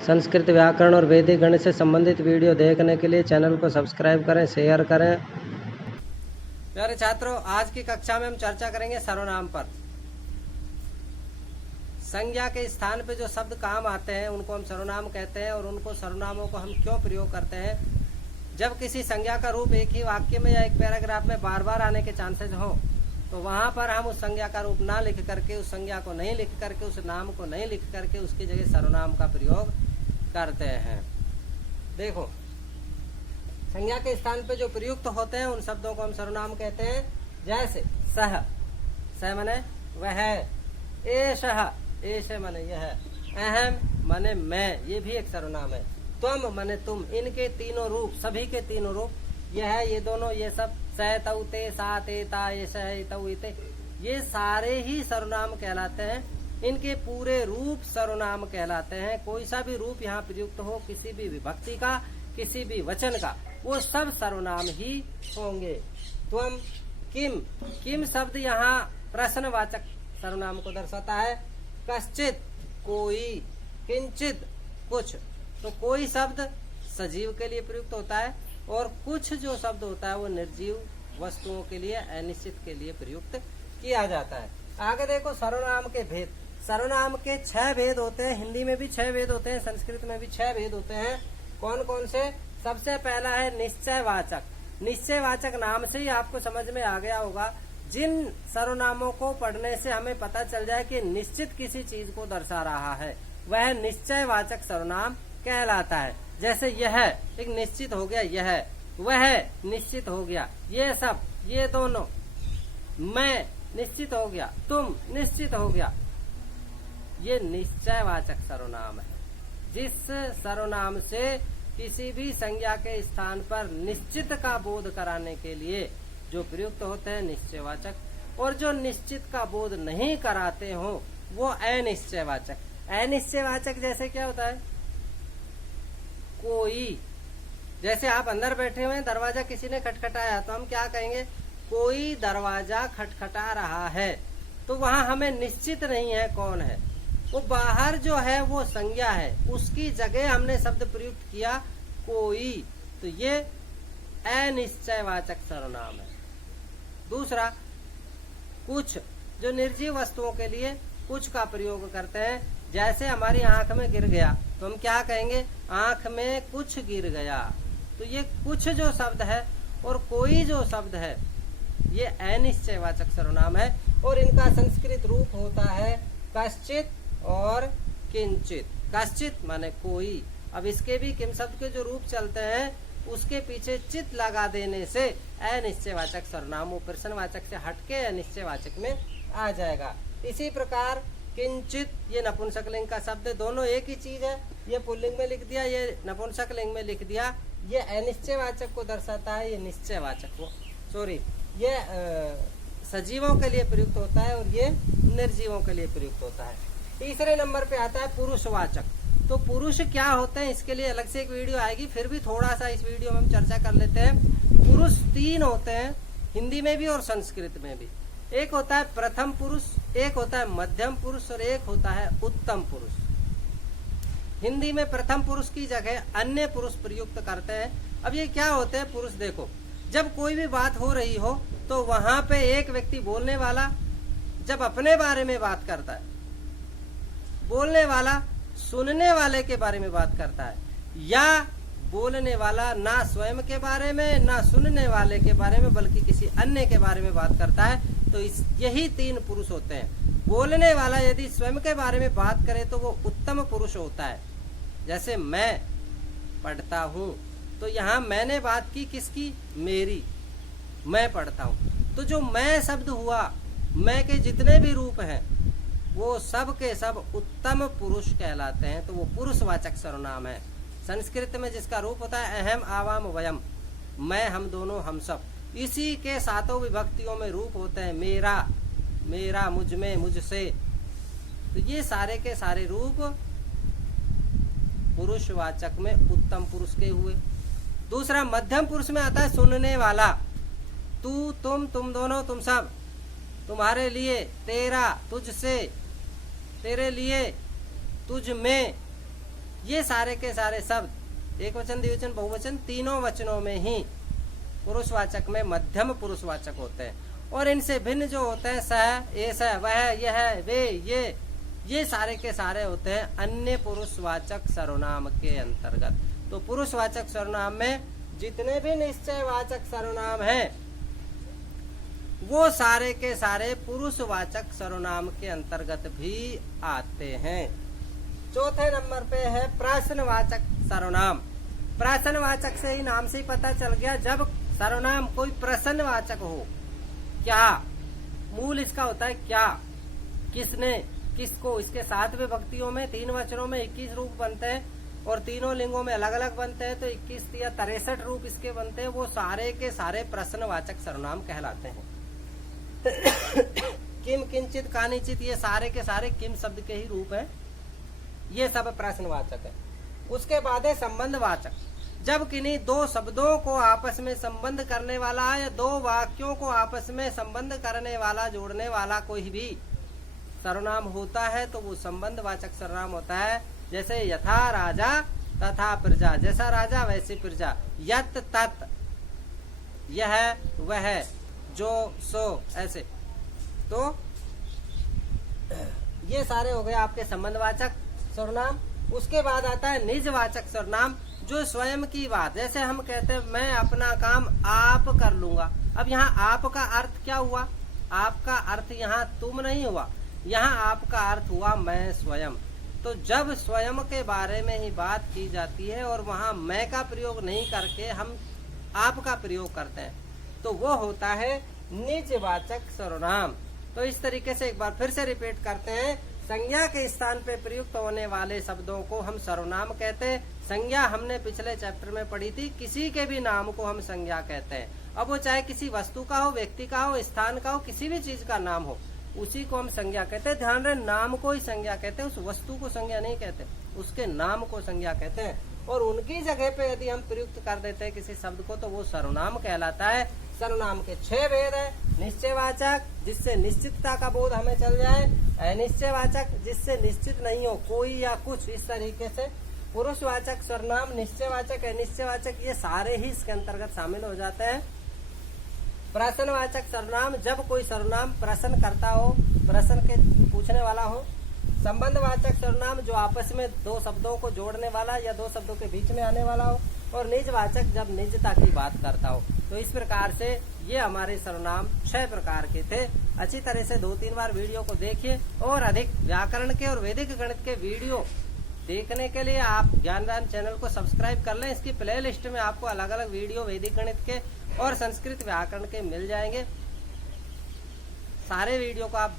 संस्कृत व्याकरण और वैदिक गणित से संबंधित वीडियो देखने के लिए चैनल को सब्सक्राइब करें, शेयर करें। प्यारे छात्रों, आज की कक्षा में हम चर्चा करेंगे सर्वनाम पर। संज्ञा के स्थान पे जो शब्द काम आते हैं उनको हम सर्वनाम कहते हैं, और उनको सर्वनामों को हम क्यों प्रयोग करते हैं। जब किसी संज्ञा का रूप एक ही वाक्य में या एक पैराग्राफ में बार बार आने के चांसेस हो, तो वहां पर हम उस संज्ञा का रूप ना लिख करके, उस संज्ञा को नहीं लिख करके, उस नाम को नहीं लिख करके उसकी जगह सर्वनाम का प्रयोग करते हैं। देखो, संज्ञा के स्थान पे जो प्रयुक्त होते हैं उन शब्दों को हम सर्वनाम कहते हैं। जैसे सह, सह माने वह, एषः, एष माने यह, अहम माने मैं, ये भी एक सर्वनाम है। त्वम माने तुम, इनके तीनों रूप, सभी के तीनों रूप, यह, ये दोनों, ये सब, स तौ ते सा ते ता ये सह तौ इते, ये सारे ही सर्वनाम कहलाते हैं। इनके पूरे रूप सर्वनाम कहलाते हैं। कोई सा भी रूप यहाँ प्रयुक्त हो, किसी भी विभक्ति का, किसी भी वचन का, वो सब सर्वनाम ही होंगे। त्वम, किम, किम शब्द यहाँ प्रश्नवाचक सर्वनाम को दर्शाता है। कश्चित, कोई, किंचित, कुछ। तो कोई शब्द सजीव के लिए प्रयुक्त होता है, और कुछ जो शब्द होता है वो निर्जीव वस्तुओं के लिए, अनिश्चित के लिए प्रयुक्त किया जाता है। आगे देखो सर्वनाम के भेद। सर्वनाम के 6 भेद होते हैं। हिंदी में भी 6 भेद होते हैं, संस्कृत में भी 6 भेद होते हैं। कौन कौन से? सबसे पहला है निश्चयवाचक। निश्चयवाचक नाम से ही आपको समझ में आ गया होगा। जिन सर्वनामों को पढ़ने से हमें पता चल जाए कि निश्चित किसी चीज को दर्शा रहा है, वह निश्चयवाचक सर्वनाम कहलाता है। जैसे यह एक निश्चित हो गया, यह, वह निश्चित हो गया, ये सब, ये दोनों, मैं निश्चित हो गया, तुम निश्चित हो गया, ये निश्चयवाचक सर्वनाम है। जिस सर्वनाम से किसी भी संज्ञा के स्थान पर निश्चित का बोध कराने के लिए जो प्रयुक्त होते हैं निश्चयवाचक, और जो निश्चित का बोध नहीं कराते हो वो अनिश्चयवाचक। अनिश्चयवाचक जैसे क्या होता है? कोई, जैसे आप अंदर बैठे हुए हैं, दरवाजा किसी ने खटखटाया, तो हम क्या कहेंगे? कोई दरवाजा खटखटा रहा है। तो वहां हमें निश्चित नहीं है कौन है, वो बाहर जो है वो संज्ञा है, उसकी जगह हमने शब्द प्रयुक्त किया कोई, तो ये अनिश्चयवाचक सर्वनाम है। दूसरा, कुछ, जो निर्जीव वस्तुओं के लिए कुछ का प्रयोग करते हैं। जैसे हमारी आंख में गिर गया, तो हम क्या कहेंगे? आंख में कुछ गिर गया। तो ये कुछ जो शब्द है और कोई जो शब्द है, ये अनिश्चयवाचक सर्वनाम है, और इनका संस्कृत रूप होता है कश्चित और किंचित। कश्चित माने कोई। अब इसके भी किम शब्द के जो रूप चलते हैं, उसके पीछे चित लगा देने से अनिश्चयवाचक सर्वनाम वो प्रश्नवाचक से हटके अनिश्चयवाचक में आ जाएगा। इसी प्रकार किंचित, ये नपुंसकलिंग का शब्द, दोनों एक ही चीज है। ये पुल्लिंग में लिख दिया, ये नपुंसकलिंग में लिख दिया। ये अनिश्चयवाचक को दर्शाता है, ये निश्चयवाचक को, सॉरी, ये सजीवों के लिए प्रयुक्त होता है और ये निर्जीवों के लिए प्रयुक्त होता है। तीसरे नंबर पे आता है पुरुषवाचक। तो पुरुष क्या होते हैं, इसके लिए अलग से एक वीडियो आएगी, फिर भी थोड़ा सा इस वीडियो में हम चर्चा कर लेते हैं। पुरुष 3 होते हैं, हिंदी में भी और संस्कृत में भी। एक होता है प्रथम पुरुष, एक होता है मध्यम पुरुष, और एक होता है उत्तम पुरुष। हिंदी में प्रथम पुरुष की जगह अन्य पुरुष प्रयुक्त करते हैं। अब ये क्या होते हैं पुरुष? देखो, जब कोई भी बात हो रही हो तो वहां पे एक व्यक्ति बोलने वाला जब अपने बारे में बात करता है, बोलने वाला सुनने वाले के बारे में बात करता है, या बोलने वाला ना स्वयं के बारे में, ना सुनने वाले के बारे में, बल्कि किसी अन्य के बारे में बात करता है, तो यही 3 पुरुष होते हैं। बोलने वाला यदि स्वयं के बारे में बात करे तो वो उत्तम पुरुष होता है। जैसे मैं पढ़ता हूँ, तो यहाँ मैंने बात की किसकी? मेरी, मैं पढ़ता हूँ। तो जो मैं शब्द हुआ, मैं के जितने भी रूप हैं वो सब के सब उत्तम पुरुष कहलाते हैं, तो वो पुरुषवाचक सर्वनाम है। संस्कृत में जिसका रूप होता है अहम, आवाम, वयम, मैं, हम दोनों, हम सब। इसी के 7 विभक्तियों में रूप होते हैं मेरा, मेरा, मुझ में, मुझसे। तो ये सारे के सारे रूप पुरुषवाचक में उत्तम पुरुष के हुए। दूसरा, मध्यम पुरुष में आता है सुनने वाला। तू, तुम दोनों, तुम सब, तुम्हारे लिए, तेरा, तुझसे, तेरे लिए, तुझ में, ये सारे के सारे शब्द एक वचन, द्विवचन, बहुवचन तीनों वचनों में ही पुरुषवाचक में मध्यम पुरुषवाचक होते हैं। और इनसे भिन्न जो होते हैं सह, ऐसा, वह, यह, वे, ये सारे के सारे होते हैं अन्य पुरुषवाचक सर्वनाम के अंतर्गत। तो पुरुषवाचक सर्वनाम में जितने भी निश्चयवाचक सर्वनाम हैं वो सारे के सारे पुरुषवाचक सर्वनाम के अंतर्गत भी आते हैं। चौथे नंबर पे है प्रश्नवाचक सर्वनाम। प्रश्नवाचक से ही नाम से ही पता चल गया, जब सर्वनाम कोई प्रश्नवाचक हो। क्या मूल इसका होता है, क्या, किसने, किसको। इसके 7 विभक्तियों में 3 वचनों में 21 रूप बनते हैं और तीनों लिंगों में अलग अलग बनते हैं, तो 21 या 63 रूप इसके बनते हैं। वो सारे के सारे प्रश्नवाचक सर्वनाम कहलाते हैं। किम, किंचित, कानिचित, ये सारे के सारे किम शब्द के ही रूप हैं। ये सब प्रश्नवाचक है। उसके बाद है संबंधवाचक। जब किन्हीं 2 शब्दों को आपस में संबंध करने वाला या 2 वाक्यों को आपस में संबंध करने वाला, जोड़ने वाला कोई भी सर्वनाम होता है तो वो संबंधवाचक सर्वनाम होता है। जैसे यथा राजा तथा प्रजा, जैसा राजा वैसी प्रजा। यत तत्, यह वह, जो सो, ऐसे। तो ये सारे हो गए आपके संबंधवाचक सर्वनाम। उसके बाद आता है निजवाचक सर्वनाम, जो स्वयं की बात। जैसे हम कहते हैं मैं अपना काम आप कर लूंगा। अब यहाँ आप का अर्थ क्या हुआ? आपका अर्थ यहाँ तुम नहीं हुआ, यहाँ आपका अर्थ हुआ मैं स्वयं। तो जब स्वयं के बारे में ही बात की जाती है और वहाँ मैं का प्रयोग नहीं करके हम आप का प्रयोग करते हैं तो वो होता है निजवाचक सर्वनाम। तो इस तरीके से एक बार फिर से रिपीट करते हैं। संज्ञा के स्थान पे प्रयुक्त होने वाले शब्दों को हम सर्वनाम कहते हैं। संज्ञा हमने पिछले चैप्टर में पढ़ी थी, किसी के भी नाम को हम संज्ञा कहते हैं। अब वो चाहे किसी वस्तु का हो, व्यक्ति का हो, स्थान का हो, किसी भी चीज का नाम हो, उसी को हम संज्ञा कहते हैं। ध्यान रहे, नाम को ही संज्ञा कहते हैं, उस वस्तु को संज्ञा नहीं कहते, उसके नाम को संज्ञा कहते हैं। और उनकी जगह पे यदि हम प्रयुक्त कर देते हैं किसी शब्द को तो वो सर्वनाम कहलाता है। सर्वनाम के 6 भेद है। निश्चयवाचक, जिससे निश्चितता का बोध हमें चल जाए। अनिश्चयवाचक, जिससे निश्चित नहीं हो कोई या कुछ, इस तरीके से। पुरुषवाचक सर्वनाम, निश्चयवाचक, अनिश्चयवाचक, ये सारे ही इसके अंतर्गत शामिल हो जाते हैं। प्रश्नवाचक सर्वनाम, जब कोई सर्वनाम प्रश्न करता हो, प्रश्न के पूछने वाला हो। संबंधवाचक सर्वनाम, जो आपस में 2 शब्दों को जोड़ने वाला या 2 शब्दों के बीच में आने वाला हो। और निजवाचक, जब निजता की बात करता हो। तो इस प्रकार से ये हमारे सर्वनाम 6 प्रकार के थे। अच्छी तरह से 2-3 बार वीडियो को देखिए और अधिक व्याकरण के और वैदिक गणित के वीडियो देखने के लिए आप ज्ञानदान चैनल को सब्सक्राइब कर लें। इसकी प्ले लिस्ट में आपको अलग अलग वीडियो वैदिक गणित के और संस्कृत व्याकरण के मिल जाएंगे। सारे वीडियो को आप